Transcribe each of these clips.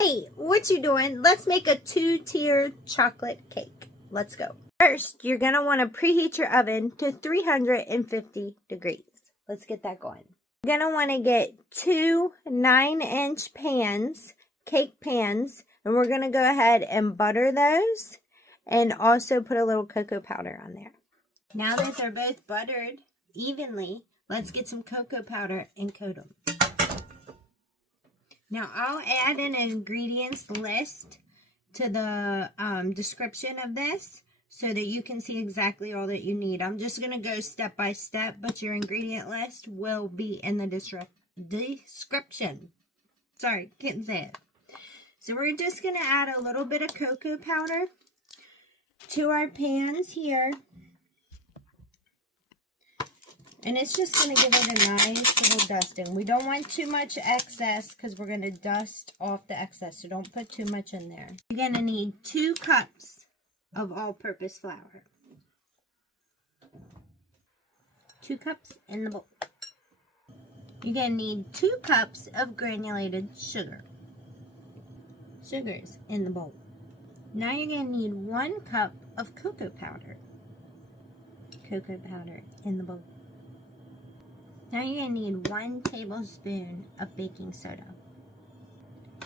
Hey, what you doing? Let's make a 2-tier chocolate cake. Let's go. First, you're going to want to preheat your oven to 350 degrees. Let's get that going. You're going to want to get 2 9-inch pans, cake pans, and we're going to go ahead and butter those and also put a little cocoa powder on there. Now that they're both buttered evenly, let's get some cocoa powder and coat them. Now, I'll add an ingredients list to the description of this so that you can see exactly all that you need. I'm just going to go step by step, but your ingredient list will be in the description. Sorry, can't say it. So we're just going to add a little bit of cocoa powder to our pans here. And it's just going to give it a nice little dusting. We don't want too much excess because we're going to dust off the excess. So don't put too much in there. You're going to need 2 cups of all-purpose flour. 2 cups in the bowl. You're going to need 2 cups of granulated sugar. Sugar's in the bowl. Now you're going to need 1 cup of cocoa powder. Cocoa powder in the bowl. Now you're going to need 1 tablespoon of baking soda.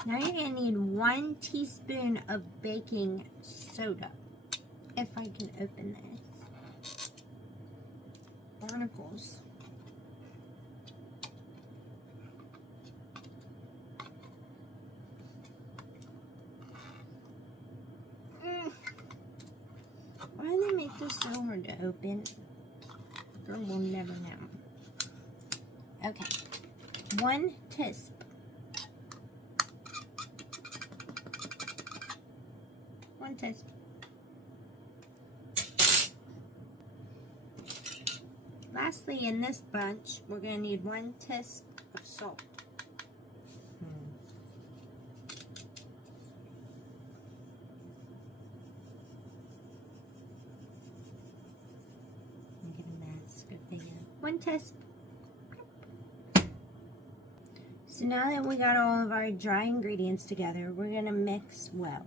Now you're going to need 1 teaspoon of baking soda. If I can open this. Barnacles. Why do they make this so hard to open? Girl will never know. Okay, 1 teaspoon. 1 teaspoon. Lastly, in this bunch, we're going to need 1 teaspoon of salt. Get a mask of there. 1 teaspoon. So now that we got all of our dry ingredients together, we're going to mix well.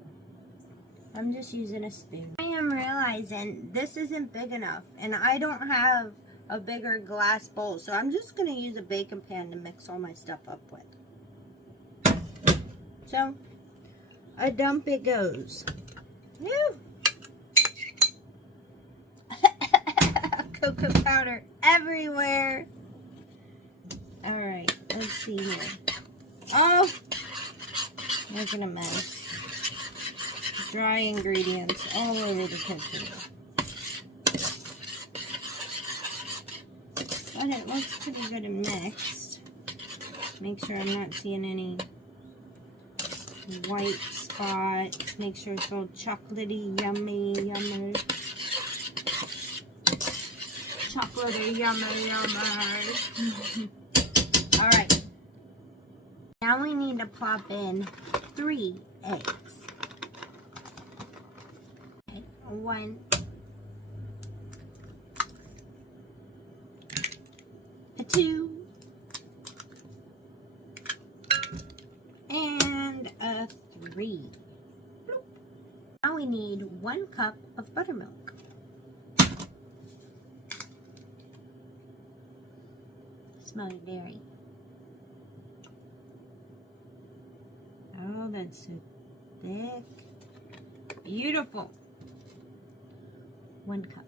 I'm just using a spoon. I am realizing this isn't big enough, and I don't have a bigger glass bowl, so I'm just going to use a baking pan to mix all my stuff up with. So, a dump it goes. Woo! Cocoa powder everywhere. Alright, let's see here. Oh! Making a mess. Dry ingredients all over the kitchen. But it looks pretty good and mixed. Make sure I'm not seeing any white spots. Make sure it's all chocolatey, yummy, yummy. Chocolatey, yummy, yummy. Alright. Now we need to plop in 3 eggs. Okay, 1. A 2. And a 3. Now we need 1 cup of buttermilk. Smell the dairy. Oh, that's so thick. Beautiful. 1 cup.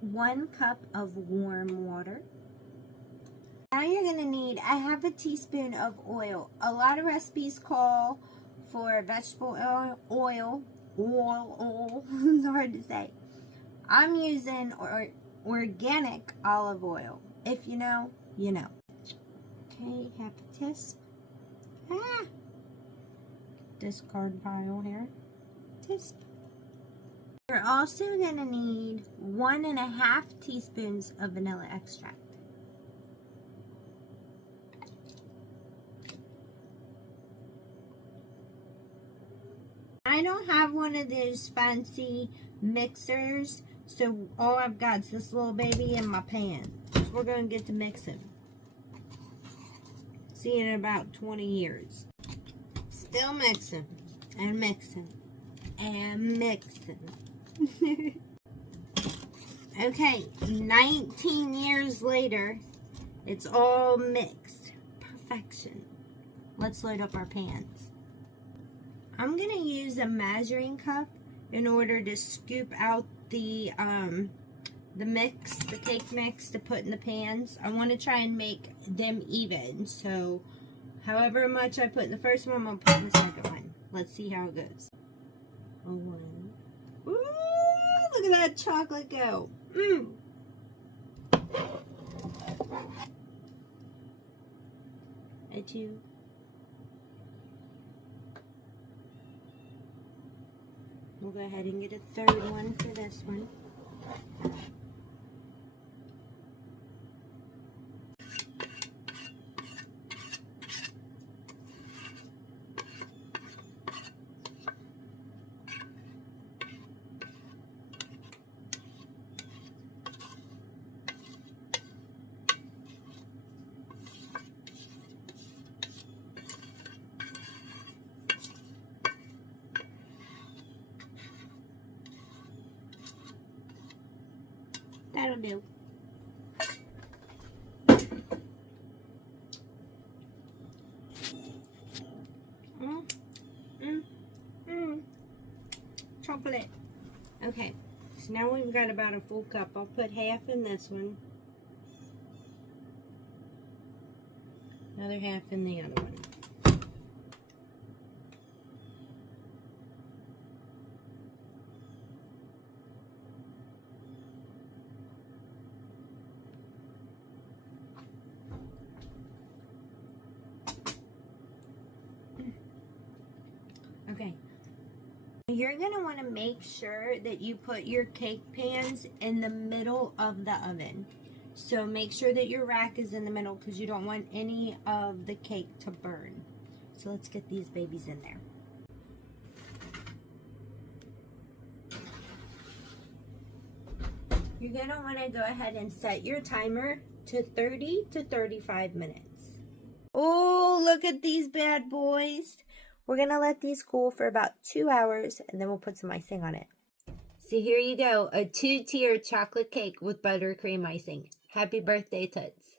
One cup of warm water. Now you're going to need a half a teaspoon of oil. A lot of recipes call for vegetable oil. It's hard to say. I'm using organic olive oil. If you know, you know. Okay, half a teaspoon. Discard pile here. Teaspoon. You're also going to need 1.5 teaspoons of vanilla extract. I don't have one of those fancy mixers, so all I've got is this little baby in my pan. we're going to get to mixing. See you in about 20 years. Still mixing and mixing and mixing. Okay, 19 years later, it's all mixed. Perfection. Let's load up our pans. I'm going to use a measuring cup in order to scoop out the mix, the cake mix to put in the pans. I want to try and make them even. So, however much I put in the first one, I'm going to put in the second one. Let's see how it goes. A 1. Ooh, look at that chocolate go. A 2. We'll go ahead and get a third one for this one. That'll do. Chocolate. Okay, so now we've got about a full cup. I'll put half in this one. Another half in the other one. Okay, you're going to want to make sure that you put your cake pans in the middle of the oven. So make sure that your rack is in the middle because you don't want any of the cake to burn. So let's get these babies in there. You're going to want to go ahead and set your timer to 30 to 35 minutes. Oh, look at these bad boys. We're going to let these cool for about 2 hours, and then we'll put some icing on it. So here you go, a 2-tier chocolate cake with buttercream icing. Happy birthday, Toots.